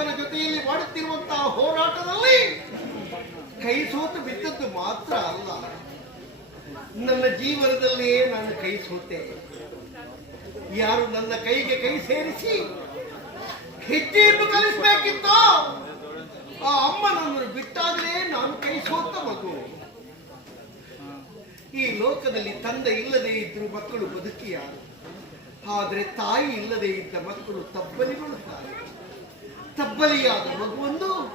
ಪಾರ್ಥನ ಜೊತೆಯಲ್ಲಿ ಮಾಡುತ್ತಿರುವಂತಹ ಹೋರಾಟದಲ್ಲಿ ಕೈ ಸೋತು ಬಿದ್ದದ್ದು ಮಾತ್ರ ಅಲ್ಲ. ನನ್ನ ಜೀವನದಲ್ಲೇ ನಾನು ಕೈ ಸೋತೆ. ಯಾರು ನನ್ನ ಕೈಗೆ ಕೈ ಸೇರಿಸಿ ಹೆಜ್ಜೆಯನ್ನು ಕಲಿಸಬೇಕಿತ್ತೋ, ಆ ಅಮ್ಮ ನನ್ನನ್ನು ಬಿಟ್ಟಾಗಲೇ ನಾನು ಕೈ ಸೋತ ಮಗು ಈ ಲೋಕದಲ್ಲಿ ತಂದೆ ಇಲ್ಲದೆ ಇದ್ರು ಮಕ್ಕಳು ಬದುಕಿಯಾರು ಆದರೆ ತಾಯಿ ಇಲ್ಲದೆ ಇದ್ದ ಮಕ್ಕಳು ತಬ್ಬಲಿಗೊಳ್ಳುತ್ತಾರೆ ತಬ್ಬಲಿಯಾದ ಮಗುವನ್ನು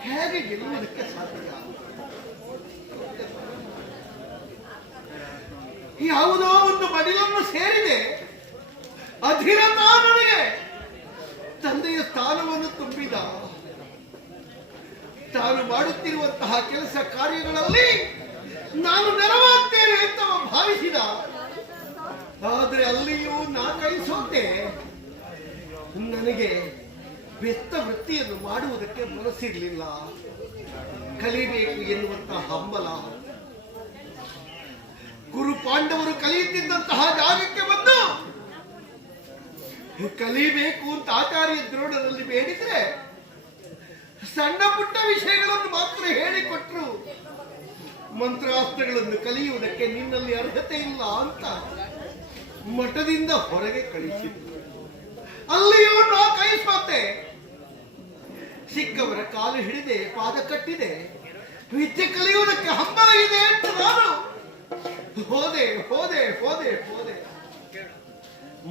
ಹೇಗೆ ಗೆಲ್ಲುವುದಕ್ಕೆ ಸಾಧ್ಯ? ಯಾವುದೋ ಒಂದು ಮಡಿಲನ್ನು ಸೇರಿದೆ. ಅಧಿರತ ನನಗೆ. ತಂದೆಯ ಸ್ಥಾನವನ್ನು ತುಂಬಿದ. ತಾನು ಮಾಡುತ್ತಿರುವಂತಹ ಕೆಲಸ ಕಾರ್ಯಗಳಲ್ಲಿ ನಾನು ನೆರವಾಗ್ತೇನೆ ಅಂತ ಭಾವಿಸಿದ. ಆದರೆ ಅಲ್ಲಿಯೂ ನಾ ಕಳಿಸೋದೆ ನನಗೆ ಬೆತ್ತ ವೃತ್ತಿಯನ್ನು ಮಾಡುವುದಕ್ಕೆ ಮನಸ್ಸಿರಲಿಲ್ಲ. ಕಲಿಬೇಕು ಎನ್ನುವಂತಹ ಹಂಬಲ. ಗುರು ಪಾಂಡವರು ಕಲಿಯುತ್ತಿದ್ದಂತಹ ಜಾಗಕ್ಕೆ ಬಂದು ಕಲಿಬೇಕು ಅಂತ ಆಚಾರ್ಯ ದ್ರೋಣರಲ್ಲಿ ಬೇಡಿದ್ರೆ ಸಣ್ಣ ಪುಟ್ಟ ವಿಷಯಗಳನ್ನು ಮಾತ್ರ ಹೇಳಿಕೊಟ್ರು. ಮಂತ್ರಾಸ್ತ್ರಗಳನ್ನು ಕಲಿಯುವುದಕ್ಕೆ ನಿನ್ನಲ್ಲಿ ಅರ್ಹತೆ ಇಲ್ಲ ಅಂತ ಮಠದಿಂದ ಹೊರಗೆ ಕಳಿಸಿದ್ರು. ಅಲ್ಲಿಯೂ ನಾ ಕೈ ಸೋತೆ ಸಿಕ್ಕವರ ಕಾಲು ಹಿಡಿದೆ, ಪಾದ ಕಟ್ಟಿದೆ. ವಿದ್ಯೆ ಕಲಿಯುವುದಕ್ಕೆ ಹಂಬಲ ಇದೆ ಅಂತ ನಾನು ಹೋದೆ ಹೋದೆ ಹೋದೆ ಹೋದೆ.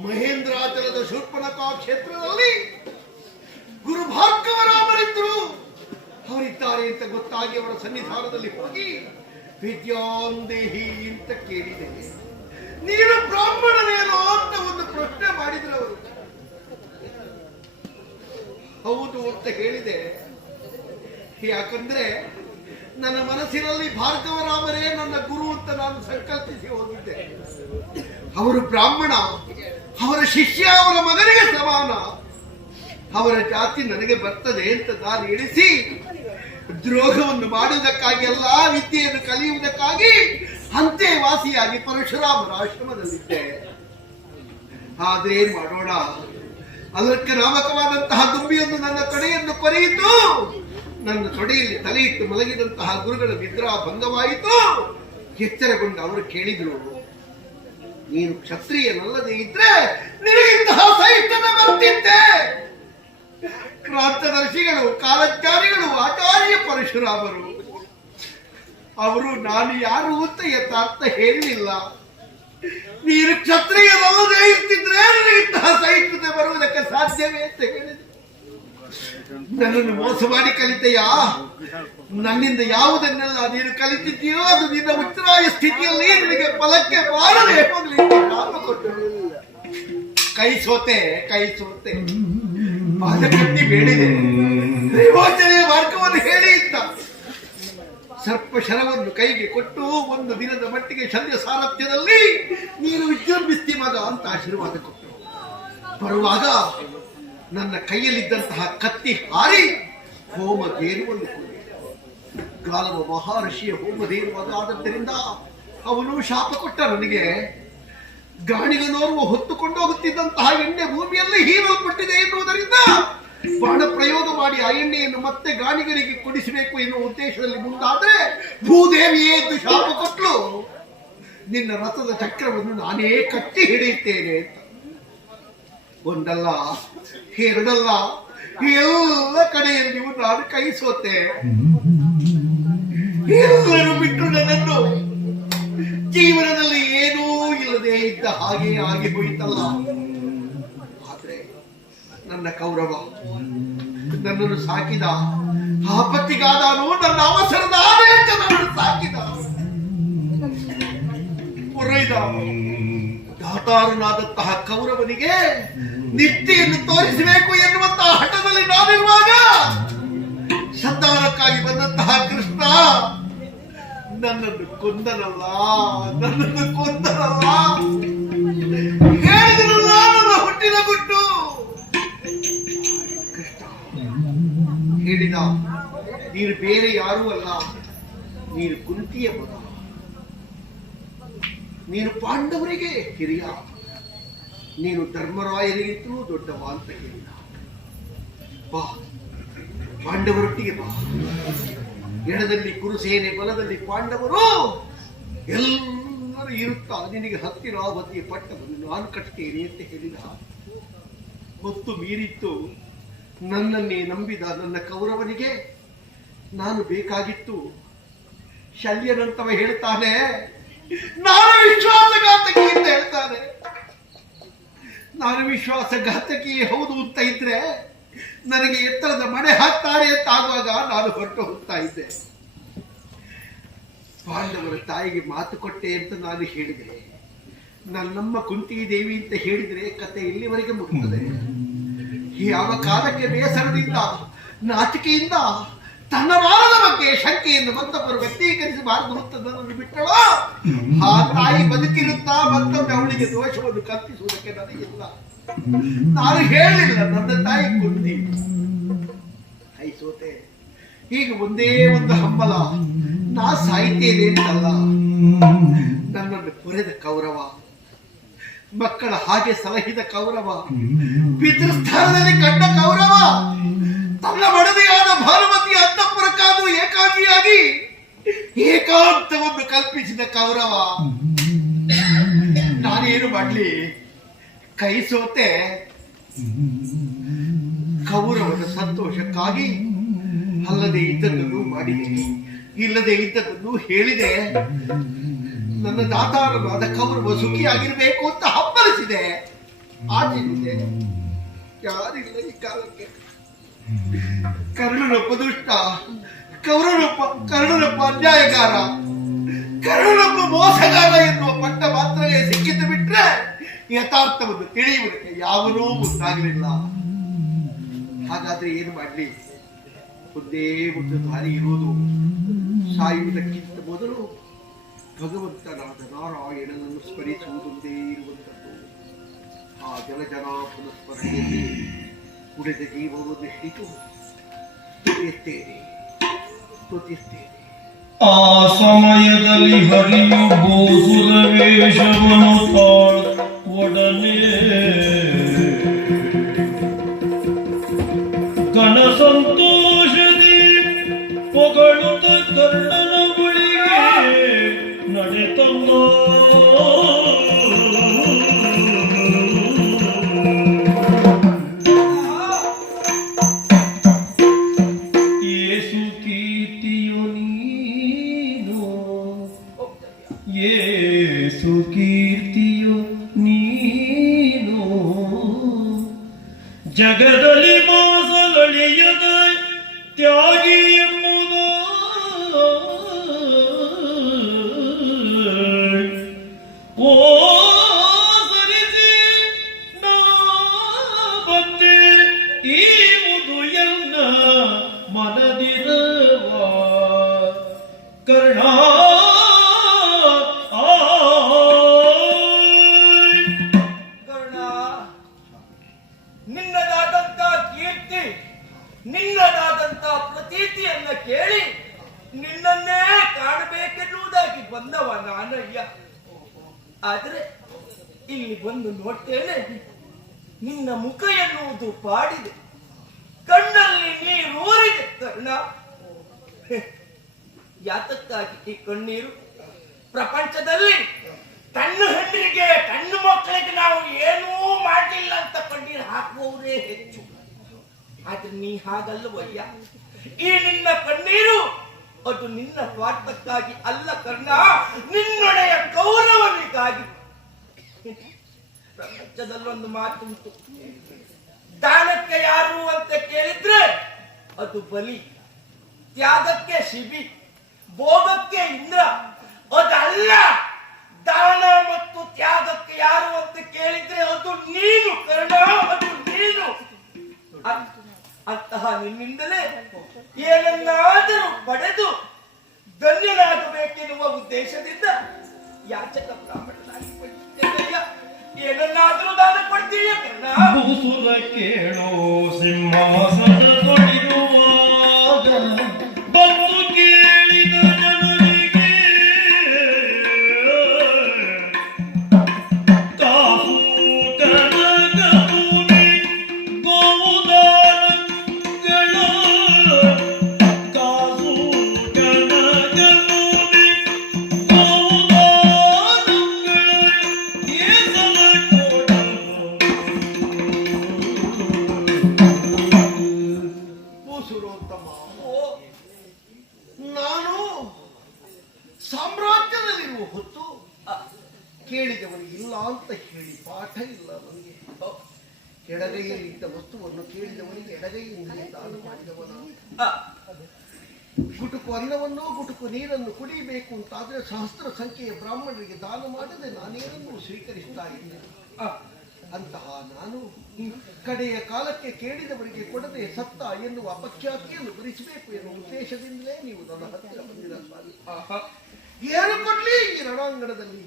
ಮಹೇಂದ್ರಾಚಲದ ಶೂರ್ಪಣಕಾ ಕ್ಷೇತ್ರದಲ್ಲಿ ಗುರು ಭಾರ್ಗವರಾಮರಿದ್ರು ಅವರಿದ್ದಾರೆ ಅಂತ ಗೊತ್ತಾಗಿ ಅವರ ಸನ್ನಿಧಾನದಲ್ಲಿ ಹೋಗಿ ವಿದ್ಯಾಂದೇಹಿ ಅಂತ ಕೇಳಿದೆ. ನೀನು ಬ್ರಾಹ್ಮಣನೇನೋ ಅಂತ ಒಂದು ಪ್ರಶ್ನೆ ಮಾಡಿದ್ರು ಅವರು. ಹೌದು ಅಂತ ಹೇಳಿದೆ. ಯಾಕಂದ್ರೆ ನನ್ನ ಮನಸ್ಸಿನಲ್ಲಿ ಭಾರ್ಗವರಾಮರೇ ನನ್ನ ಗುರು ಅಂತ ನಾನು ಸಂಕಲ್ಪಿಸಿ ಹೋಗಿದ್ದೆ. ಅವರು ಬ್ರಾಹ್ಮಣ, ಅವರ ಶಿಷ್ಯ, ಅವರ ಮಗನಿಗೆ ಸಮಾನ. ಅವರ ಜಾತಿ ನನಗೆ ಬರ್ತದೆ ಅಂತ ನಾನು ಇಳಿಸಿ ದ್ರೋಹವನ್ನು ಮಾಡುವುದಕ್ಕಾಗಿ ಎಲ್ಲಾ ವಿದ್ಯೆಯನ್ನು ಕಲಿಯುವುದಕ್ಕಾಗಿ ಅಂತೆ ವಾಸಿಯಾಗಿ ಪರಶುರಾಮರ ಆಶ್ರಮದಲ್ಲಿದ್ದೆ. ಆದ್ರೆ ಏನ್ ಮಾಡೋಣ. ಅದಕ್ಕೆ ನಾಮಕವಾದಂತಹ ದುಂಬಿಯನ್ನು ನನ್ನ ತೊಡೆಯನ್ನು ಕೊರೆಯಿತು. ನನ್ನ ತೊಡೆಯಲ್ಲಿ ತಲೆಯಿಟ್ಟು ಮಲಗಿದಂತಹ ಗುರುಗಳ ನಿದ್ರಾ ಭಂಗವಾಯಿತು. ಎಚ್ಚರಗೊಂಡು ಅವರು ಕೇಳಿದ್ರು, ನೀನು ಕ್ಷತ್ರಿಯನಲ್ಲದೆ ಇದ್ರೆ ನಿನಗಿಂತಹ ಸಹಿತನ ಬರ್ತಿದ್ದೆ ಕ್ರಾಂತದರ್ಶಿಗಳು, ಕಾಲಜ್ಞಾನಿಗಳು, ಆಚಾರ್ಯ ಪರಶುರಾಮರು, ಅವರು ನಾನು ಯಾರು ಅಂತ ಯಥಾರ್ಥ ಹೇಳಲಿಲ್ಲ ನೀನು ಕ್ಷತ್ರಿಯರಲ್ಲದೆ ಇರ್ತಿದ್ರೆ ನನಗಿಂತಹ ಸಹಿಷ್ಣುತೆ ಬರುವುದಕ್ಕೆ ಸಾಧ್ಯವೇ ಅಂತ ಹೇಳಿದೆ. ನನ್ನನ್ನು ಮೋಸ ಮಾಡಿ ಕಲಿತೆಯಾ? ನನ್ನಿಂದ ಯಾವುದನ್ನೆಲ್ಲ ನೀನು ಕಲಿತಿದ್ದೀಯೋ ಅದು ನಿನ್ನ ಉತ್ತರಾಯ ಸ್ಥಿತಿಯಲ್ಲಿ ನಿನಗೆ ಫಲಕ್ಕೆ ಬಾರದೆ ಹೋಗಲಿ ಕಾರಣ ಕೊಟ್ಟಳು. ಕೈ ಸೋತೆ ಕೈ ಸೋತೆ. ಬೇಡಿದೆ. ವಿಮೋಚನೆಯ ಮಾರ್ಗವನ್ನು ಹೇಳಿ ಇದ್ದ ಸರ್ಪ ಶರವನ್ನು ಕೈಗೆ ಕೊಟ್ಟು ಒಂದು ದಿನದ ಮಟ್ಟಿಗೆ ಶಲ್ಯ ಸಾರಥ್ಯದಲ್ಲಿ ನೀನು ವಿಜೃಂಭಿಸ್ತಿ ಮಗ ಅಂತ ಆಶೀರ್ವಾದ ಕೊಟ್ಟರು. ಬರುವಾಗ ನನ್ನ ಕೈಯಲ್ಲಿದ್ದಂತಹ ಕತ್ತಿ ಹಾರಿ ಹೋಮ ದೇರುವನ್ನು ಗಾಲವ ಮಹರ್ಷಿಯ ಹೋಮ ದೇರುವಾಗಾದದ್ದರಿಂದ ಅವನು ಶಾಪ ಕೊಟ್ಟ ನನಗೆ ಗಾಣಿಗನೋರ್ವ ಹೊತ್ತುಕೊಂಡು ಹೋಗುತ್ತಿದ್ದಂತಹ ಎಣ್ಣೆ ಭೂಮಿಯಲ್ಲಿ ಹೀರಲ್ಪಟ್ಟಿದೆ ಎನ್ನುವುದರಿಂದ ಬಾಣ ಪ್ರಯೋಗ ಮಾಡಿ ಆ ಎಣ್ಣೆಯನ್ನು ಮತ್ತೆ ಗಾಣಿಗರಿಗೆ ಕೊಡಿಸಬೇಕು ಎನ್ನುವ ಉದ್ದೇಶದಲ್ಲಿ ಮುಂದಾದ್ರೆ, ಭೂದೇವಿಯೇ ಎಂದು ಶಾಪ ಕೊಟ್ಟಲು ನಿನ್ನ ರಥದ ಚಕ್ರವನ್ನು ನಾನೇ ಕಟ್ಟಿ ಹಿಡಿಯುತ್ತೇನೆ ಅಂತ. ಒಂದಲ್ಲ, ಎರಡಲ್ಲ, ಎಲ್ಲ ಕಡೆಯಲ್ಲಿ ನಾನು ಕೈ ಸೋತೆ. ಎಲ್ಲರೂ ಬಿಟ್ಟು ನನ್ನನ್ನು. ಜೀವನದಲ್ಲಿ ಏನೂ ಇಲ್ಲದೆ ಇದ್ದ ಹಾಗೆ ಆಗಿ ಹೋಯಿತಲ್ಲ. ನನ್ನ ಕೌರವ ನನ್ನನ್ನು ಸಾಕಿದ ಆಪತ್ತಿಗಾದನು ನನ್ನ ಅವಸರದ ನನ್ನನ್ನು ಸಾಕಿದ. ದಾತಾರನಾದಂತಹ ಕೌರವನಿಗೆ ನಿಷ್ಠೆಯನ್ನು ತೋರಿಸಬೇಕು ಎನ್ನುವಂತಹ ಹಠದಲ್ಲಿ ನಾನಿರುವಾಗ ಸಂತಾನಕ್ಕಾಗಿ ಬಂದಂತಹ ಕೃಷ್ಣ ನನ್ನನ್ನು ಕೊಂದನಲ್ಲ ನನ್ನನ್ನು ಕೊಂದನಲ್ಲ. ಹೇಳಿದ್ರಲ್ಲ ನನ್ನ ಹುಟ್ಟಿನ ಗುಟ್ಟು. ಹೇಳಿದ ನೀನು ಬೇರೆ ಯಾರೂ ಅಲ್ಲ. ನೀನು ಕುಂತಿಯ ಮಗ. ನೀನು ಪಾಂಡವರಿಗೆ ಹಿರಿಯ. ನೀನು ಧರ್ಮರಾಯರಿಗಿಂತಲೂ ದೊಡ್ಡ ಅಂತ ಹೇಳಿದ ಬಾ, ಪಾಂಡವರೊಟ್ಟಿಗೆ ಬಾ. ಎಡದಲ್ಲಿ ಕುರುಸೇನೆ, ಬಲದಲ್ಲಿ ಪಾಂಡವರು. ಎಲ್ಲರೂ ಇರುತ್ತಾ? ನಿನಗೆ ಹತ್ತಿರಾವತಿಯ ಪಟ್ಟವನ್ನು ನಾನು ಕಟ್ತೇನೆ ಅಂತ ಹೇಳಿದ. ಮತ್ತು ಮೀರಿತ್ತು. ನನ್ನನ್ನೇ ನಂಬಿದ ನನ್ನ ಕೌರವನಿಗೆ ನಾನು ಬೇಕಾಗಿತ್ತು. ಶಲ್ಯನಂತವ ಹೇಳ್ತಾನೆ, ನಾನು ವಿಶ್ವಾಸಘಾತಕಿ ಅಂತ ಹೇಳ್ತಾನೆ. ನಾನು ವಿಶ್ವಾಸಘಾತಕಿ ಹೌದು ಅಂತ ಇದ್ರೆ ನನಗೆ ಎತ್ತರದ ಮನೆ ಹಾಕ್ತಾರೆ ಅಂತ ಆಗುವಾಗ ನಾನು ಹೊರಟು ಹೋಗ್ತಾ ಇದ್ದೆ. ಪಾಂಡವರ ತಾಯಿಗೆ ಮಾತು ಕೊಟ್ಟೆ ಅಂತ ನಾನು ಹೇಳಿದೆ. ನನ್ನಮ್ಮ ಕುಂತಿ ದೇವಿ ಅಂತ ಹೇಳಿದ್ರೆ ಕತೆ ಇಲ್ಲಿವರೆಗೆ ಮುಗಿಸ್ತದೆ ಯಾವ ಕಾಲಕ್ಕೆ ಬೇಸರದಿಂದ, ನಾಚಿಕೆಯಿಂದ ತನ್ನ ಮಾನದ ಬಗ್ಗೆ ಶಂಕೆಯನ್ನು ಮತ್ತೊಬ್ಬರು ವ್ಯಕ್ತೀಕರಿಸಬಾರದು ಅಂತ ಬಿಟ್ಟಳು? ಆ ತಾಯಿ ಬದುಕಿರುತ್ತಾ ಮತ್ತೊಮ್ಮೆ ಅವಳಿಗೆ ದೋಷವನ್ನು ಕಲ್ಪಿಸುವುದಕ್ಕೆ ನನಗಿಲ್ಲ. ನಾನು ಹೇಳಿಲ್ಲ, ನನ್ನ ತಾಯಿ ಕುಂದಿ ಸೋತೆ, ಈಗ ಒಂದೇ ಒಂದು ಹಂಬಲ, ನಾ ಸಾಯ್ತೇನೆ ಅಂತಲ್ಲ. ನನ್ನನ್ನು ಕೊರೆದ ಕೌರವ. ಮಕ್ಕಳ ಹಾಗೆ ಸಲಹಿದ ಕೌರವ. ಪಿತೃಸ್ಥಾನದಲ್ಲಿ ಕಂಡ ಕೌರವ. ತನ್ನ ಮಡದಿಯಾದ ಭಾನುಮತಿಯ ಅಂತಃಪುರಕ್ಕಾದು ಏಕಾಂಗಿಯಾಗಿ ಏಕಾಂತವನ್ನು ಕಲ್ಪಿಸಿದ ಕೌರವ. ನಾನೇನು ಮಾಡ್ಲಿ? ಕೈ ಸೋತೆ ಕೌರವನ ಸಂತೋಷಕ್ಕಾಗಿ ಅಲ್ಲದೆ ಇದ್ದದ್ದನ್ನು ಮಾಡಿದೆ. ಇಲ್ಲದೆ ಇದ್ದದ್ದನ್ನು ಹೇಳಿದೆ. ನನ್ನ ದಾತಾರನಾದ ಕೌರವ ಸುಖಿಯಾಗಿರ್ಬೇಕು ಅಂತ ಹಬ್ಬಲಿಸಿದೆ ಆಚರಿಸಿದೆ. ಯಾರಿಲ್ಲ ಈ ಕಾಲಕ್ಕೆ. ಕರ್ಣನೊಬ್ಬ ದುಷ್ಟ ಕೌರನೊಬ್ಬ ಕರ್ಣನೊಬ್ಬ ಅನ್ಯಾಯಗಾರ ಕರ್ಣನೊಬ್ಬ ಮೋಸಗಾರ ಎನ್ನುವ ಪಟ್ಟ ಮಾತ್ರವೇ ಸಿಕ್ಕಿದ್ದು ಬಿಟ್ರೆ ಯಥಾರ್ಥವನ್ನು ತಿಳಿಯುವುದಕ್ಕೆ ಯಾವನೂ ಮುಂದಾಗಲಿಲ್ಲ. ಹಾಗಾದ್ರೆ ಏನು ಮಾಡಲಿ? ಒಂದೇ ಒಂದು ದಾರಿ ಇರುವುದು ಸಾಯುವುದಕ್ಕಿಂತ ಮೊದಲು ಭಗವಂತನಾದ ನಾರಾಯಣನನ್ನು ಸ್ಮರಿಸುವುದೊಂದೇ ಇರುವಂಥದ್ದು. ಆ ಜಲಜನಾಭನ ಸ್ಮರಣೆಯಲ್ಲಿ ಉಳಿದ ಜೀವವನ್ನು ಹಿಡಿದು ತುರಿಯುತ್ತೇನೆ ಸ್ತುತಿಸ್ತೇನೆ ಆ ಸಮಯದಲ್ಲಿ ಹರಿಯು ಬೋಸುರ ಕರ್ಣ ಅದು ಬಲಿ. ತ್ಯಾಗಕ್ಕೆ ಶಿಬಿ, ಭೋಗಕ್ಕೆ ಇಂದ್ರ, ಅದಲ್ಲ. ದಾನ ಮತ್ತು ತ್ಯಾಗಕ್ಕೆ ಯಾರು ಅಂತ ಕೇಳಿದ್ರೆ ಅದು ನೀನು, ಕರ್ಣ, ಅದು ನೀನು. ಅಂತಹ ನಿನ್ನಿಂದಲೇ ಏನನ್ನಾದರೂ ಪಡೆದು ಧನ್ಯನಾಗಬೇಕೆನ್ನುವ ಉದ್ದೇಶದಿಂದ ಯಾಚಕ ಬ್ರಾಹ್ಮಣನಾಗಿ. ಏನನ್ನಾದರೂ ದಾನ ಕೊಡ್ತೀಯ, ಕರ್ಣ? ಕೇಳೋ ಸಿಂಹಾಸನ ನೀರನ್ನು ಕುಡಿಯಬೇಕು ಅಂತಾದ್ರೆ ಸಹಸ್ರ ಸಂಖ್ಯೆಯ ಬ್ರಾಹ್ಮಣರಿಗೆ ದಾನ ಮಾಡದೆ ನಾನೇನನ್ನು ಸ್ವೀಕರಿಸ್ತಾ ಇದ್ದೇನೆ ಅ, ಅಂತಹ ನಾನು ಕಡೆಯ ಕಾಲಕ್ಕೆ ಕೇಳಿದವರಿಗೆ ಕೊಡದೆ ಸತ್ತ ಎನ್ನುವ ಅಪಖ್ಯಾತಿಯನ್ನು ಭರಿಸಬೇಕು ಎನ್ನುವ ಉದ್ದೇಶದಿಂದಲೇ ನೀವು ನನ್ನ ಹತ್ತಿರ ಬಂದಿರಲ್ಲ ಸ್ವಾಮಿ. ಆಹಾ, ಏನು ಕೊಡ್ಲಿ ಈ ರಣಾಂಗಣದಲ್ಲಿ?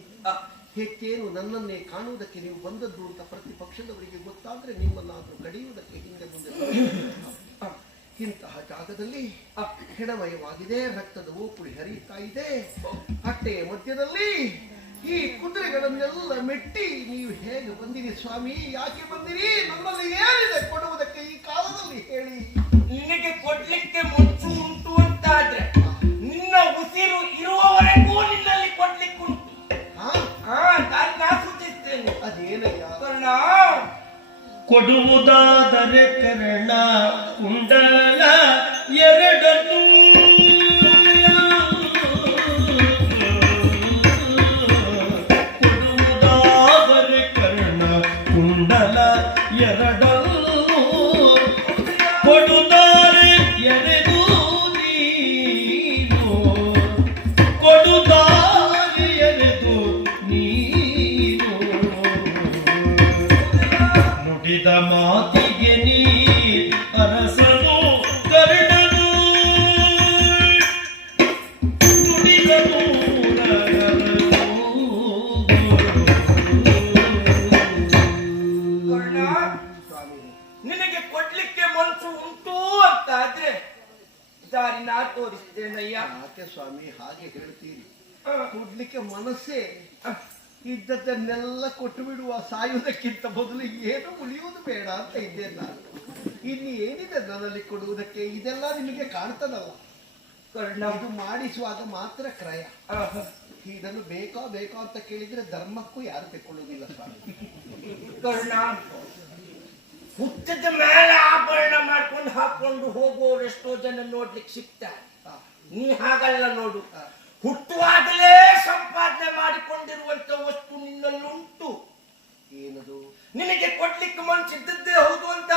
ಹೆಚ್ಚೇನು ನನ್ನನ್ನೇ ಕಾಣುವುದಕ್ಕೆ ನೀವು ಬಂದದ್ದು ಅಂತ ಪ್ರತಿಪಕ್ಷದವರಿಗೆ ಗೊತ್ತಾದ್ರೆ ನಿಮ್ಮನ್ನಾದರೂ ಕಡಿಯುವುದಕ್ಕೆ ಹಿಂದೆ ಮುಂದೆ ಇಂತಹ ಜಾಗದಲ್ಲಿ ಅಕ್ಷಿಣಮಯವಾಗಿದೆ ಹೆಣಮಯವಾಗಿದೆ ರಕ್ತದ ಓಪುಳಿ ಹರಿಯುತ್ತಾ ಇದೆ. ಅಟ್ಟೆಯ ಮಧ್ಯದಲ್ಲಿ ಈ ಕುದುರೆಗಳನ್ನೆಲ್ಲ ಮೆಟ್ಟಿ ನೀವು ಹೇಗೆ ಬಂದಿರಿ ಸ್ವಾಮಿ? ಯಾಕೆ ಬಂದಿರಿ? ನಮ್ಮಲ್ಲಿ ಏನಿದೆ ಕೊಡುವುದಕ್ಕೆ ಈ ಕಾಲದಲ್ಲಿ ಹೇಳಿ. ನಿನಗೆ ಕೊಡ್ಲಿಕ್ಕೆ ಮುಚ್ಚು ಉಂಟು ಅಂತಾದ್ರೆ ನಿನ್ನ ಉಸಿರು ಇರುವವರೆಗೂ ನಿನ್ನಲ್ಲಿ ಕೊಡ್ಲಿಕ್ಕುಂಟು. ಹಾ? ಹಾ ನಾನು ಸೂಚಿಸ್ತೇನೆ ಅದೇನಯ್ಯ? ಕರ್ಣ ಕೊಡುವುದಾದರೆ ಕರ್ಣ ಕುಂಡಲ ಎರಡನ್ನು ಇದ್ದದ್ದನ್ನೆಲ್ಲ ಕೊಟ್ಟು ಬಿಡುವ ಸಾಯುವುದಕ್ಕಿಂತ ಮೊದಲು ಏನು ಉಳಿಯುವುದು ಬೇಡ ಅಂತ ಇದ್ದೇನೆ ನಾನು. ಇನ್ನು ಏನಿದೆ ನನ್ನಲ್ಲಿ ಕೊಡುವುದಕ್ಕೆ? ಇದೆಲ್ಲ ನಿಮಗೆ ಕಾಣ್ತದಲ್ಲ. ಕರ್ಣ. ಇದು ಮಾಡಿಸುವಾಗ ಮಾತ್ರ ಕ್ರಯ. ಇದನ್ನು ಬೇಕೋ ಬೇಕೋ ಅಂತ ಕೇಳಿದ್ರೆ ಧರ್ಮಕ್ಕೂ ಯಾರು ತೆಕ್ಕೊಳ್ಳುವುದಿಲ್ಲ ಹುತ್ತದ ಮೇಲೆ ಆಭರಣ ಮಾಡ್ಕೊಂಡು ಹಾಕೊಂಡು ಹೋಗುವವರು ಎಷ್ಟೋ ಜನ ನೋಡ್ಲಿಕ್ಕೆ ಸಿಗ್ತಾರೆ. ನೀ ಹಾಗಲ್ಲ ನೋಡು. ಹುಟ್ಟುವಾಗಲೇ ಸಂಪಾದನೆ ಮಾಡಿಕೊಂಡಿರುವಂತ ವಸ್ತು ನಿನ್ನಲ್ಲುಂಟು. ಏನದು? ನಿನಗೆ ಕೊಡ್ಲಿಕ್ಕೆ ಮನಸ್ಸಿದ್ದದ್ದೇ ಹೌದು ಅಂತ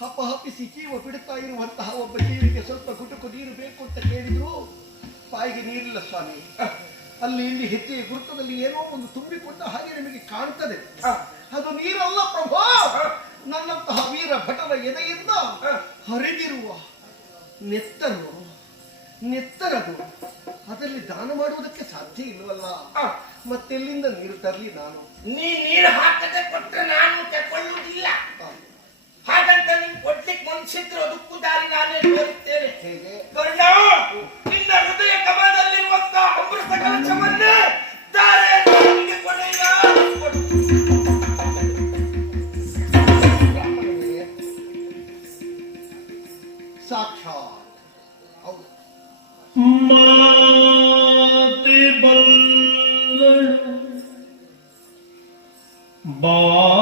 ಹಪ್ಪ ಹಪ್ಪಿಸಿ ಜೀವ ಬಿಡುತ್ತಾ ಇರುವಂತಹ ಒಬ್ಬ ಜೀವಿಗೆ ಸ್ವಲ್ಪ ಗುಟುಕು ನೀರು ಬೇಕು ಅಂತ ಕೇಳಿದ್ರು. ಬಾಯಿಗೆ ನೀರಿಲ್ಲ ಸ್ವಾಮಿ. ಅಲ್ಲಿ ಇಲ್ಲಿ ಹೆಜ್ಜೆಯ ಗುರುತದಲ್ಲಿ ಏನೋ ಒಂದು ತುಂಬಿಕೊಂಡ ಹಾಗೆ ನಿಮಗೆ ಕಾಣ್ತದೆ. ಅದು ನೀರಲ್ಲ ಪ್ರಭಾ. ನನ್ನಂತಹ ವೀರ ಭಟರ ಎದೆಯಿಂದ ಹರಿದಿರುವ ನೆತ್ತರು ನೆತ್ತರದು. ಅದರಲ್ಲಿ ದಾನ ಮಾಡುವುದಕ್ಕೆ ಸಾಧ್ಯ ಇಲ್ವಲ್ಲ. ಮತ್ತೆಲ್ಲಿಂದ ನೀರು ತರಲಿ ನಾನು? ನೀ ನೀರು ಹಾಕದೆ ಕೊಟ್ಟರೆ ನಾನು ತಕೊಳ್ಳುವುದಿಲ್ಲ. ಹಾಗಂತ ನಿನ್ ಕೊಡ್ಲಿಕ್ಕೆ ಮನ್ಸಿದ್ರು ಅದಕ್ಕೂ ದಾರಿ ನಾನೇ ತೋರಿಸ್ತೇನೆ ಹೇಗೆ? ನಿನ್ನ ಹೃದಯ ಕಮಲದಲ್ಲಿರುವಂತ ಅಮೃತ ಕಲಶವನ್ನೇ ದಾರೆ ನಿನಗೆ ಕೊನೆಯ ಕೊಡು. ಬ್ರಾಹ್ಮಣನಿಗೆ ಸಾಕ್ಷಾತ್. ಮಾತೆ ಬಲ್ಲ ಬಾರಳೀತೆರ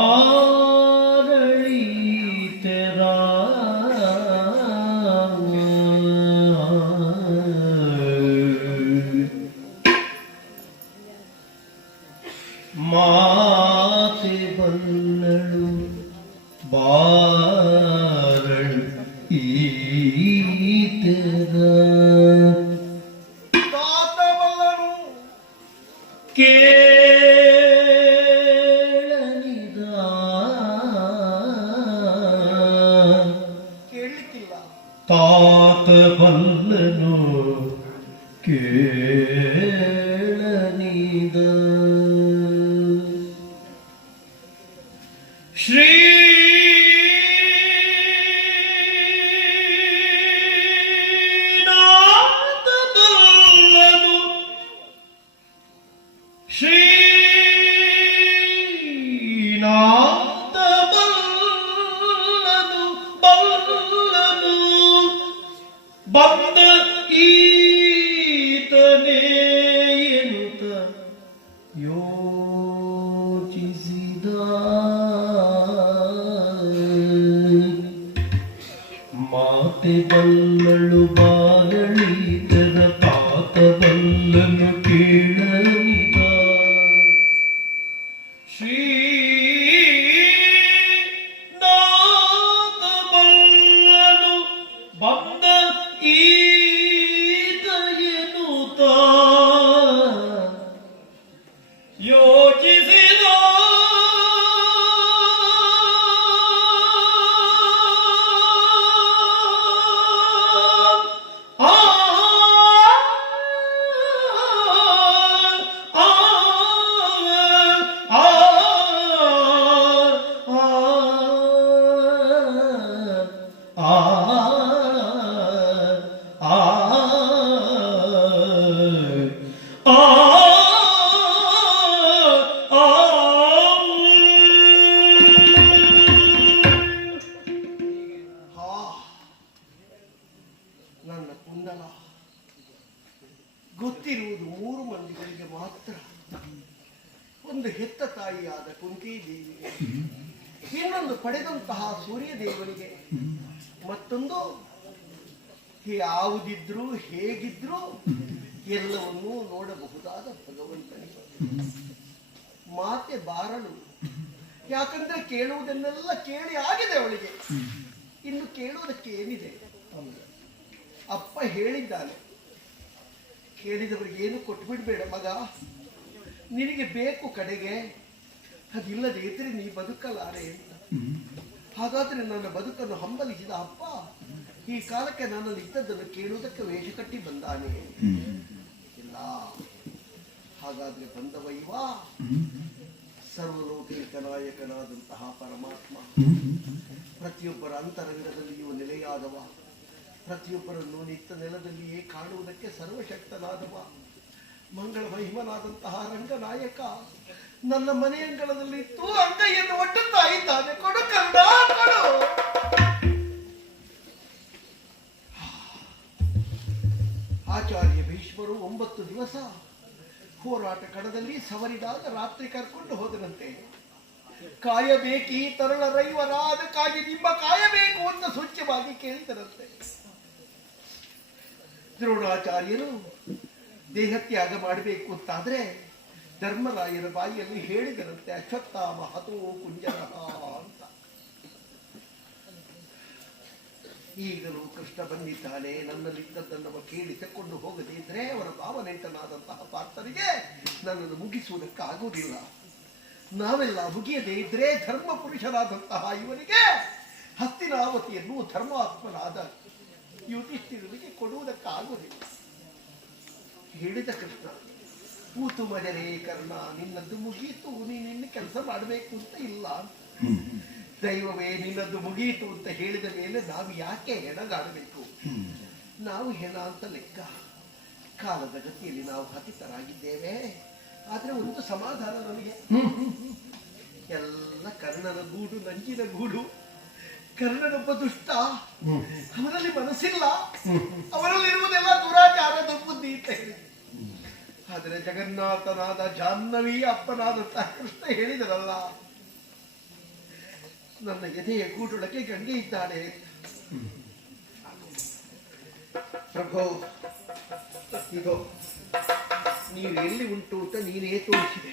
ಯಾಕಂದ್ರೆ ಕೇಳುವುದನ್ನೆಲ್ಲ ಕೇಳಿ ಆಗಿದೆ ಅವಳಿಗೆ. ಇನ್ನು ಕೇಳುವುದಕ್ಕೆ ಏನಿದೆ? ಅಪ್ಪ ಹೇಳಿದ್ದಾನೆ ಕೇಳಿದವರಿಗೆ ಏನು ಕೊಟ್ಬಿಡ್ಬೇಡ ಮಗ. ನಿನಗೆ ಬೇಕು ಕಡೆಗೆ ಅದಿಲ್ಲದೆ ಇದ್ರೆ ನೀ ಬದುಕಲಾರೆ ಅಂತ. ಹಾಗಾದ್ರೆ ನನ್ನ ಬದುಕನ್ನು ಹಂಬಲಿಸಿದ ಅಪ್ಪ ಈ ಕಾಲಕ್ಕೆ ನನ್ನಲ್ಲಿ ಇದ್ದದ್ದನ್ನು ಕೇಳುವುದಕ್ಕೆ ವೇಷ ಕಟ್ಟಿ ಬಂದಾನೆ. ಇಲ್ಲ. ಹಾಗಾದ್ರೆ ಬಂದವ ಇವ. ಸರ್ವಲೋಕೈಕ ನಾಯಕನಾದಂತಹ ಪರಮಾತ್ಮ. ಪ್ರತಿಯೊಬ್ಬರ ಅಂತರಂಗದಲ್ಲಿಯೂ ನೆಲೆಯಾದವ. ಪ್ರತಿಯೊಬ್ಬರನ್ನು ನಿತ್ಯ ನೆಲದಲ್ಲಿಯೇ ಕಾಣುವುದಕ್ಕೆ ಸರ್ವಶಕ್ತನಾದವ. ಮಂಗಳ ಮಹಿಮನಾದಂತಹ ರಂಗನಾಯಕ ನನ್ನ ಮನೆಯಂಗಳದಲ್ಲಿತ್ತು ಅಂಗೈಯನ್ನು ಒಟ್ಟುತ್ತಾ ಇದ್ದಾನೆ. ಕೊಡು ಕಂದ, ಕೊಡು. ಆಚಾರ್ಯ ಭೀಷ್ಮರು ಒಂಬತ್ತು ದಿವಸ ಹೋರಾಟ ಕಡದಲ್ಲಿ ಸವರಿದಾಗ ರಾತ್ರಿ ಕರ್ಕೊಂಡು ಹೋದರಂತೆ. ಕಾಯಬೇಕಿ ತರಳ ಅದಕ್ಕಾಗಿ ನಿಮ್ಮ ಕಾಯಬೇಕು ಅಂತ ಸ್ವಚ್ಛವಾಗಿ ಕೇಳ್ತಾರಂತೆ ದ್ರೋಣಾಚಾರ್ಯರು ದೇಹತ್ಯಾಗ ಮಾಡಬೇಕು ಅಂತಾದ್ರೆ ಧರ್ಮರಾಯರ ಬಾಯಿಯಲ್ಲಿ ಹೇಳಿದರಂತೆ ಅಶ್ವತ್ಥಾಮ ಹತೋ ಕುಂಜರ ಈಗಲೂ ಕೃಷ್ಣ ಬಂದಿದ್ದಾನೆ ನನ್ನಲ್ಲಿದ್ದದ್ದನ್ನು ಕೇಳಿ ತಕ್ಕೊಂಡು ಹೋಗದೇ ಇದ್ರೆ ಅವರ ಭಾವನೆಂಟನಾದಂತಹ ಪಾರ್ಥನಿಗೆ ನನ್ನನ್ನು ಮುಗಿಸುವುದಕ್ಕಾಗುವುದಿಲ್ಲ. ನಾವೆಲ್ಲ ಮುಗಿಯದೇ ಇದ್ರೆ ಧರ್ಮ ಪುರುಷರಾದಂತಹ ಇವನಿಗೆ ಹಸ್ತಿನಾವತಿಯನ್ನು ಧರ್ಮಾತ್ಮನಾದ ಯುಧಿಷ್ಠಿರನಿಗೆ ಕೊಡುವುದಕ್ಕಾಗುವುದಿಲ್ಲ. ಹೇಳಿದ ಕೃಷ್ಣ, ಕೂತು ಮಜರೇ ಕರ್ಣ, ನಿನ್ನದ್ದು ಮುಗೀತು, ನೀನು ಕೆಲಸ ಮಾಡಬೇಕು ಅಂತ ಇಲ್ಲ. ದೈವವೇ ನಿನ್ನದ್ದು ಮುಗಿಯಿತು ಅಂತ ಹೇಳಿದ ಮೇಲೆ ನಾವು ಯಾಕೆ ಹೆಣಗಾಡಬೇಕು? ನಾವು ಹೆಣ ಅಂತ ಲೆಕ್ಕ. ಕಾಲದ ಗತಿಯಲ್ಲಿ ನಾವು ಹತಿತರಾಗಿದ್ದೇವೆ. ಆದ್ರೆ ಒಂದು ಸಮಾಧಾನ ನಮಗೆ. ಎಲ್ಲ ಕರ್ಣನ ಗೂಡು ನಂಜಿನ ಗೂಡು. ಕರ್ಣನೊಬ್ಬ ದುಷ್ಟ. ಅವನಲ್ಲಿ ಮನಸ್ಸಿಲ್ಲ. ಅವರಲ್ಲಿರುವುದೆಲ್ಲ ದುರಾಚಾರ ದುರ್ಬುದ್ಧಿ ಅಂತ ಹೇಳಿ. ಆದರೆ ಜಗನ್ನಾಥನಾದ ಜಾಹ್ನವಿ ಅಪ್ಪನಾದಂತಹ ಕೃಷ್ಣ ಹೇಳಿದರಲ್ಲ ನನ್ನ ಎದೆಯ ಕೂಟೊಳಕ್ಕೆ ಗಂಗೆ ಇದ್ದಾನೆ ಪ್ರಭು ಇದೋ ನೀವು ಎಲ್ಲಿ ಉಂಟು ಅಂತ ನೀನೇ ತೋರಿಸಿದೆ.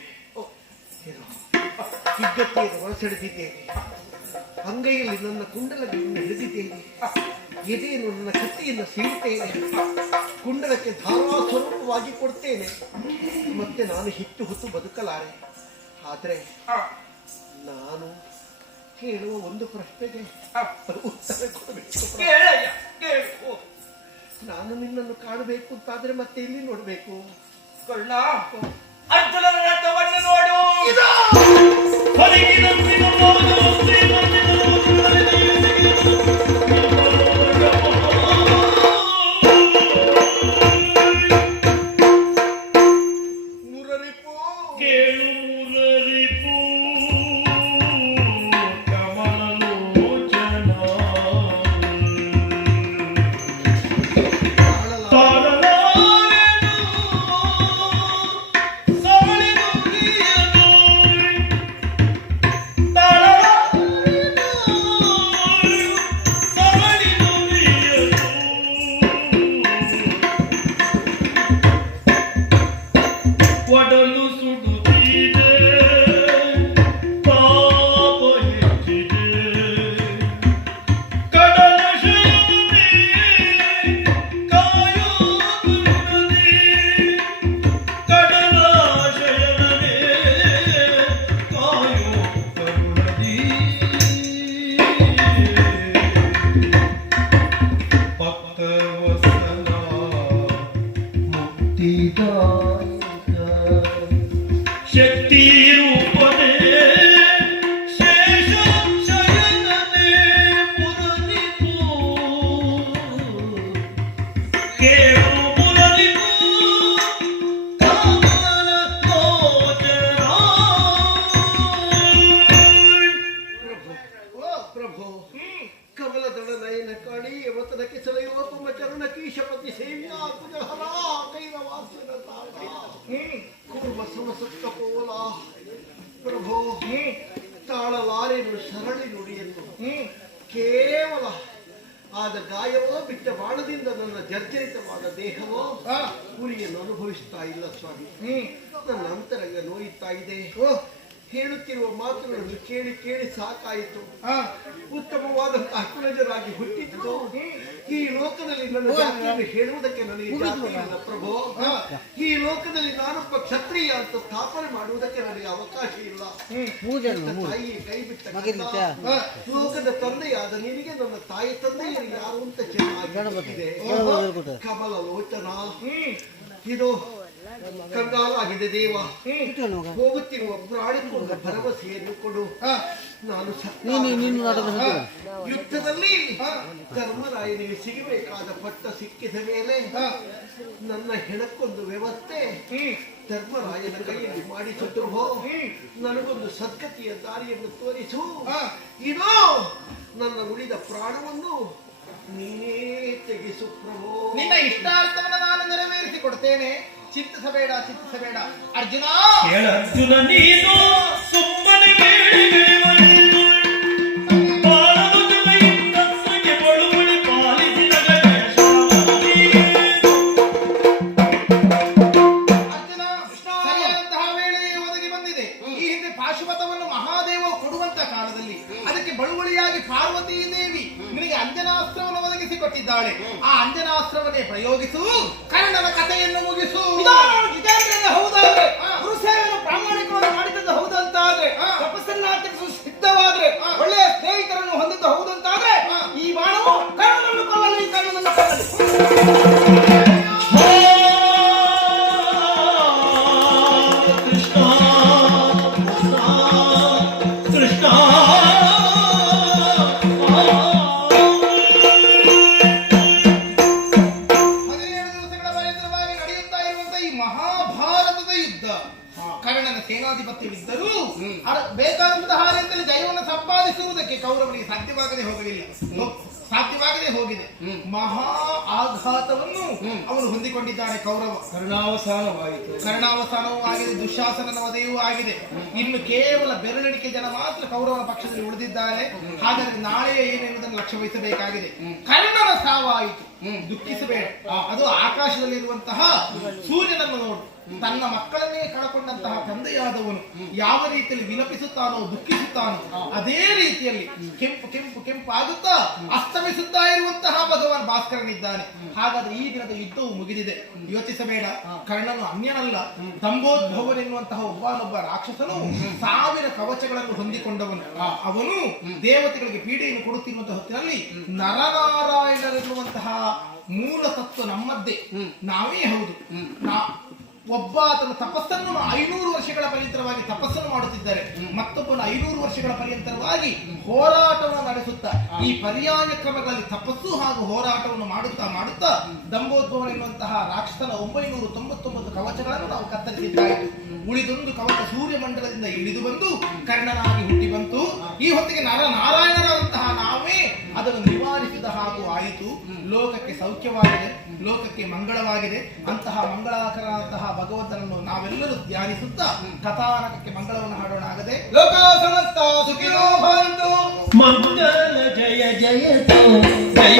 ಹಿಗ್ಗತ್ತೆಯನ್ನು ಹೊರಸೆಳೆದಿದ್ದೇನೆ ಅಂಗೈಯಲ್ಲಿ ನನ್ನ ಕುಂಡಲಗಳನ್ನು ಹಿಡಿದಿದ್ದೇನೆ ಎದೆಯನ್ನು ನನ್ನ ಕತ್ತಿಯನ್ನು ಸೀಳುತ್ತೇನೆ. ಕುಂಡಲಕ್ಕೆ ಧಾರಾ ಸ್ವರೂಪವಾಗಿ ಕೊಡ್ತೇನೆ. ಮತ್ತೆ ನಾನು ಹಿಟ್ಟು ಹೊತ್ತು ಬದುಕಲಾರೆ. ಆದರೆ ನಾನು ಕೇಳುವ ಒಂದು ಪ್ರಶ್ನೆಗೆ ಉತ್ತರ ಕೊಡಬೇಕು. ನಾನು ನಿನ್ನನ್ನು ಕಾಣಬೇಕು ಅಂತಾದ್ರೆ ಮತ್ತೆ ಇಲ್ಲಿ ನೋಡ್ಬೇಕು? ಕರ್ಣ ಅರ್ಜುನನ ನೋಡು. ಕುಟುಂಬ ಸಮಸಪ್ತ ಪೋಲ ಪ್ರಭೋ ತಾಳಲಾರೆನು ಶರಣಿ ನುಡಿಯನ್ನು ಕೇವಲ ಆದ ಗಾಯವೋ ಬಿಟ್ಟ ಬಾಳದಿಂದ ನನ್ನ ಜರ್ಜರಿತವಾದ ದೇಹವೋ ಗುರಿಯನ್ನು ಅನುಭವಿಸ್ತಾ ಇಲ್ಲ ಸ್ವಾಮಿ. ನನ್ನ ಅಂತರಂಗ ನೋಯುತ್ತಾ ಇದೆ. ಹೇಳುತ್ತಿರುವ ಮಾತುಗಳನ್ನು ಕೇಳಿ ಕೇಳಿ ಸಾಕಾಯಿತು. ಉತ್ತಮವಾದ ಉತ್ತಮವಾದಂತಹ ಕುಲಜರಾಗಿ ಹುಟ್ಟಿದ್ದು ಈ ಲೋಕದಲ್ಲಿ ನನ್ನ ಜಾತಿಯನ್ನು ಹೇಳುವುದಕ್ಕೆ ನನಗೆ ಜಾತಿಯಿಲ್ಲ ಪ್ರಭು. ಈ ಲೋಕದಲ್ಲಿ ನಾನೊಬ್ಬ ಕ್ಷತ್ರಿಯ ಅಂತ ಸ್ಥಾಪನೆ ಮಾಡುವುದಕ್ಕೆ ನನಗೆ ಅವಕಾಶ ಇಲ್ಲ. ತಾಯಿ ಕೈ ಬಿಟ್ಟ ಲೋಕದ ತಂದೆಯಾದ ನಿನಗೆ ನನ್ನ ತಾಯಿ ತಂದೆಯರು ಯಾರು ಅಂತ ಚೆನ್ನಾಗಿ. ಕಮಲ ಲೋಚನ. ಇದು ಕಂಗಾಲಾಗಿದೆ ದೇವ. ಹೋಗುತ್ತಿರುವ ಪ್ರಾಣಿಕೊಂಡ ಭರವಸೆಯನ್ನು ಕೊಡು. ನಾನು ಯುದ್ಧದಲ್ಲಿ ಧರ್ಮರಾಯನಿಗೆ ಸಿಗಬೇಕಾದ ಪಟ್ಟ ಸಿಕ್ಕಿದ ಮೇಲೆ ನನ್ನ ಹೆಣಕ್ಕೊಂದು ವ್ಯವಸ್ಥೆ ಹ್ಮ್. ಧರ್ಮರಾಯನ ಕೈಯಲ್ಲಿ ಮಾಡಿಸಿದ್ರು ಹೋ ನನಗೊಂದು ಸದ್ಗತಿಯ ದಾರಿಯನ್ನು ತೋರಿಸು. ಇದು ನನ್ನ ಉಳಿದ ಪ್ರಾಣವನ್ನು ನೀನೇ ತೆಗೆಸು ಪ್ರಭು. ನಿನ್ನ ಇಷ್ಟಾರ್ಥವನ್ನು ನಾನು ನೆರವೇರಿಸಿ ಕೊಡ್ತೇನೆ ಚಿಂತಿಸಬೇಡ ಚಿಂತಿಸಬೇಡ ಅರ್ಜುನ! ಕೇಳರ್ಜುನ ನೀನು ಸುಮ್ಮನೆ. ಅರ್ಜುನ ಪಾರ್ವತಿ ದೇವಿ ನಿನಗೆ ಅಂಜನಾಸ್ತ್ರವನ್ನು ಒದಗಿಸಿಕೊಟ್ಟಿದ್ದಾಳೆ ಆ ಅಂಜನಾಸ್ತ್ರವನ್ನೇ ಪ್ರಯೋಗಿಸು. ಕರ್ಣನ ಕಥೆಯನ್ನು ಮುಗಿಸು ಹೌದಾದ್ರೆ ಹಾ. ಗುರುಸೇವೆಯನ್ನು ಪ್ರಾಮಾಣಿಕವಾಗಿ ಮಾಡಿದ್ದು ಹೌದಂತಾದ್ರೆ ಹಾ. ತಪಸ್ಸನ್ನು ಆಚರಿಸಲು ಸಿದ್ಧವಾದ್ರೆ. ಒಳ್ಳೆಯ ಸ್ನೇಹಿತರನ್ನು ಹೊಂದಿದ್ದು ಹೌದಂತಾದ್ರೆ. ಈ ಬಾಣವು ಕರ್ಣನನ್ನು ಕೊಲ್ಲಲಿ ಈ ಕರ್ಣನನ್ನು ಕೊಲ್ಲಲಿ ತಂದೆಯಾದವನು ಯಾವ ರೀತಿಯಲ್ಲಿ ವಿಲಪಿಸುತ್ತಾನೋ ದುಃಖಿಸುತ್ತಾನೋ ಅದೇ ರೀತಿಯಲ್ಲಿ ಕೆಂಪು ಕೆಂಪು ಕೆಂಪು ಆಗುತ್ತಾ ಅಸ್ತಮಿಸುತ್ತಾ ಇರುವಂತಹ ಭಗವಾನ್ ಭಾಸ್ಕರನಿದ್ದಾನೆ. ಹಾಗಾದ್ರೆ ಈ ದಿನದ ಯುದ್ಧವು ಮುಗಿದಿದೆ. ಯೋಚಿಸಬೇಡ. ಕರ್ಣನು ಅನ್ಯನಲ್ಲ. ದಂಬೋದ್ಭವನೆನ್ನುವಂತಹ ಒಬ್ಬನೊಬ್ಬ ರಾಕ್ಷಸನು ಸಾವಿರ ಕವಚಗಳನ್ನು ಹೊಂದಿಕೊಂಡವನು. ಅವನು ದೇವತೆಗಳಿಗೆ ಪೀಡೆಯನ್ನು ಕೊಡುತ್ತಿರುವಂತಹ ಹೊತ್ತಿನಲ್ಲಿ ನರನಾರಾಯಣರೆನ್ನುವಂತಹ ಮೂಲ ತತ್ವ ನಮ್ಮದ್ದೇ. ನಾವೇ ಹೌದು. ಒಬ್ಬ ಅದನ್ನು ತಪಸ್ಸನ್ನು ಐನೂರು ವರ್ಷಗಳ ಪರ್ಯಂತರವಾಗಿ ತಪಸ್ಸನ್ನು ಮಾಡುತ್ತಿದ್ದಾರೆ. ಮತ್ತೊಬ್ಬನ ಐನೂರು ವರ್ಷಗಳ ಪರ್ಯಂತರವಾಗಿ ಹೋರಾಟವನ್ನು ನಡೆಸುತ್ತಾ ಈ ಪರ್ಯಾಯ ಕ್ರಮಗಳಲ್ಲಿ ತಪಸ್ಸು ಹಾಗೂ ಹೋರಾಟವನ್ನು ಮಾಡುತ್ತಾ ಮಾಡುತ್ತಾ ದಂಬೋದ್ಭವನ ಎನ್ನುವಂತಹ ರಾಕ್ಷಸನ ಒಂಬೈನೂರ ತೊಂಬತ್ತೊಂಬತ್ತು ಕವಚಗಳನ್ನು ನಾವು ಕತ್ತರಿಸಿದ್ದಾಯಿತು ಉಳಿದೊಂದು ಕವಚ ಸೂರ್ಯಮಂಡಲದಿಂದ ಇಳಿದು ಬಂದು ಕರ್ಣನಾಗಿ ಹುಟ್ಟಿ ಬಂತು. ಈ ಹೊತ್ತಿಗೆ ನರ ನಾರಾಯಣರಂತಹ ನಾವೇ ಅದನ್ನು ನಿವಾರಿಸಿದ ಹಾಗೂ ಆಯಿತು. ಲೋಕಕ್ಕೆ ಸೌಖ್ಯವಾಗಿದೆ. ಲೋಕಕ್ಕೆ ಮಂಗಳವಾಗಿದೆ. ಅಂತಹ ಮಂಗಳಾಕರಾದಂತಹ ಭಗವಂತನನ್ನು ನಾವೆಲ್ಲರೂ ಧ್ಯಾನಿಸುತ್ತಾ ಕಥಾನಕಕ್ಕೆ ಮಂಗಳವನ್ನು ಹಾಡೋಣ ಆಗದೆ. ಲೋಕ ಸಮಸ್ತ ಜಯ ಜಯ ಜಯ ಜಯ